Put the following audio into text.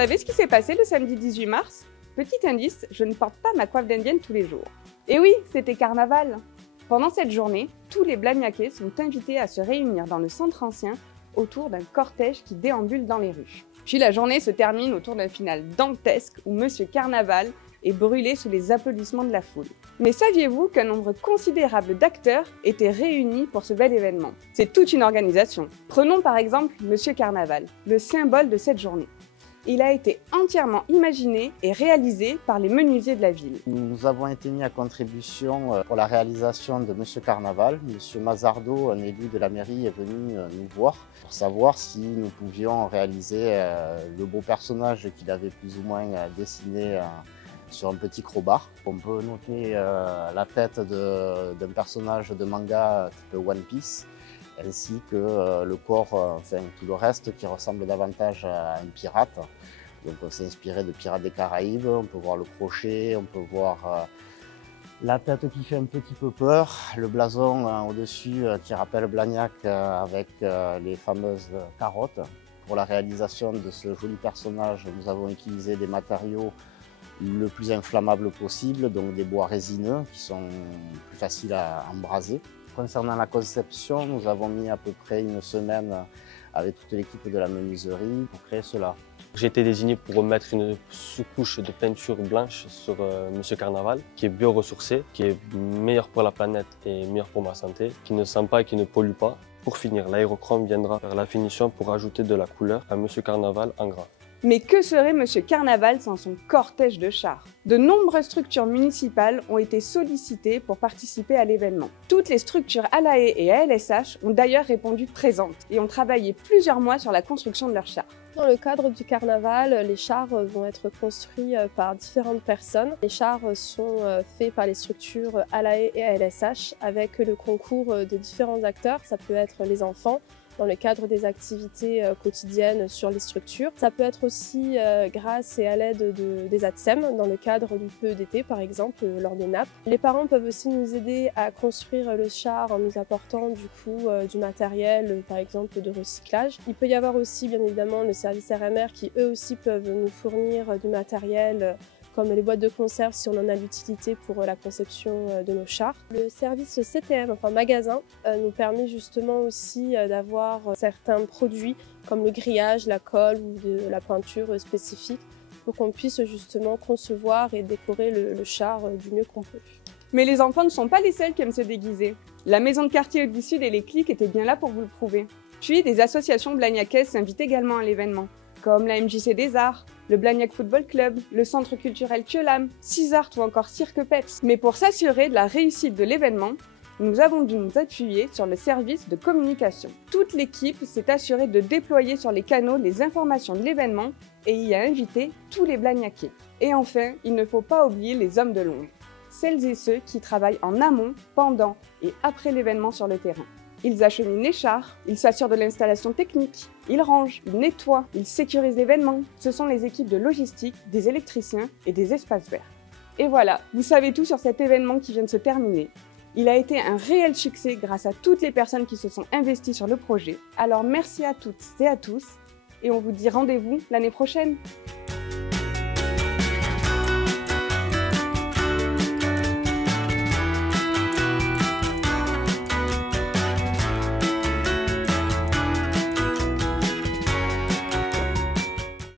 savez ce qui s'est passé le samedi 18 mars? Petit indice, je ne porte pas ma coiffe d'indienne tous les jours. Et oui, c'était carnaval. Pendant cette journée, tous les Blagnaquais sont invités à se réunir dans le centre ancien autour d'un cortège qui déambule dans les rues. Puis la journée se termine autour d'un final dantesque où Monsieur Carnaval est brûlé sous les applaudissements de la foule. Mais saviez-vous qu'un nombre considérable d'acteurs étaient réunis pour ce bel événement? C'est toute une organisation. Prenons par exemple Monsieur Carnaval, le symbole de cette journée. Il a été entièrement imaginé et réalisé par les menuisiers de la ville. Nous avons été mis à contribution pour la réalisation de Monsieur Carnaval. Monsieur Mazardo, un élu de la mairie, est venu nous voir pour savoir si nous pouvions réaliser le beau personnage qu'il avait plus ou moins dessiné sur un petit crowbar. On peut noter la tête d'un personnage de manga type One Piece, ainsi que le corps, enfin tout le reste qui ressemble davantage à un pirate. Donc on s'est inspiré de Pirates des Caraïbes, on peut voir le crochet, on peut voir la tête qui fait un petit peu peur, le blason au-dessus qui rappelle Blagnac avec les fameuses carottes. Pour la réalisation de ce joli personnage, nous avons utilisé des matériaux le plus inflammable possible, donc des bois résineux qui sont plus faciles à embraser. Concernant la conception, nous avons mis à peu près une semaine avec toute l'équipe de la menuiserie pour créer cela. J'ai été désigné pour remettre une sous-couche de peinture blanche sur Monsieur Carnaval, qui est bio-ressourcé, qui est meilleur pour la planète et meilleur pour ma santé, qui ne sent pas et qui ne pollue pas. Pour finir, l'aérochrome viendra faire la finition pour ajouter de la couleur à Monsieur Carnaval en gras. Mais que serait Monsieur Carnaval sans son cortège de chars? De nombreuses structures municipales ont été sollicitées pour participer à l'événement. Toutes les structures ALAE et ALSH ont d'ailleurs répondu présentes et ont travaillé plusieurs mois sur la construction de leurs chars. Dans le cadre du carnaval, les chars vont être construits par différentes personnes. Les chars sont faits par les structures ALAE et ALSH avec le concours de différents acteurs. Ça peut être les enfants, dans le cadre des activités quotidiennes sur les structures. Ça peut être aussi grâce et à l'aide des ATSEM, dans le cadre du PEDT par exemple, lors des nappes. Les parents peuvent aussi nous aider à construire le char en nous apportant du coup du matériel, par exemple de recyclage. Il peut y avoir aussi bien évidemment le service RMR qui eux aussi peuvent nous fournir du matériel comme les boîtes de conserve si on en a l'utilité pour la conception de nos chars. Le service CTM, enfin magasin, nous permet justement aussi d'avoir certains produits comme le grillage, la colle ou de la peinture spécifique pour qu'on puisse justement concevoir et décorer le char du mieux qu'on peut. Mais les enfants ne sont pas les seuls qui aiment se déguiser. La maison de quartier du Sud et les clics étaient bien là pour vous le prouver. Puis des associations blagnacaises s'invitent également à l'événement, comme la MJC des Arts, le Blagnac Football Club, le Centre culturel Thiolam, Cisart ou encore Cirque Peps. Mais pour s'assurer de la réussite de l'événement, nous avons dû nous appuyer sur le service de communication. Toute l'équipe s'est assurée de déployer sur les canaux les informations de l'événement et y a invité tous les Blagnacais. Et enfin, il ne faut pas oublier les hommes de l'ombre, celles et ceux qui travaillent en amont, pendant et après l'événement sur le terrain. Ils acheminent les chars, ils s'assurent de l'installation technique, ils rangent, ils nettoient, ils sécurisent l'événement. Ce sont les équipes de logistique, des électriciens et des espaces verts. Et voilà, vous savez tout sur cet événement qui vient de se terminer. Il a été un réel succès grâce à toutes les personnes qui se sont investies sur le projet. Alors merci à toutes et à tous, et on vous dit rendez-vous l'année prochaine.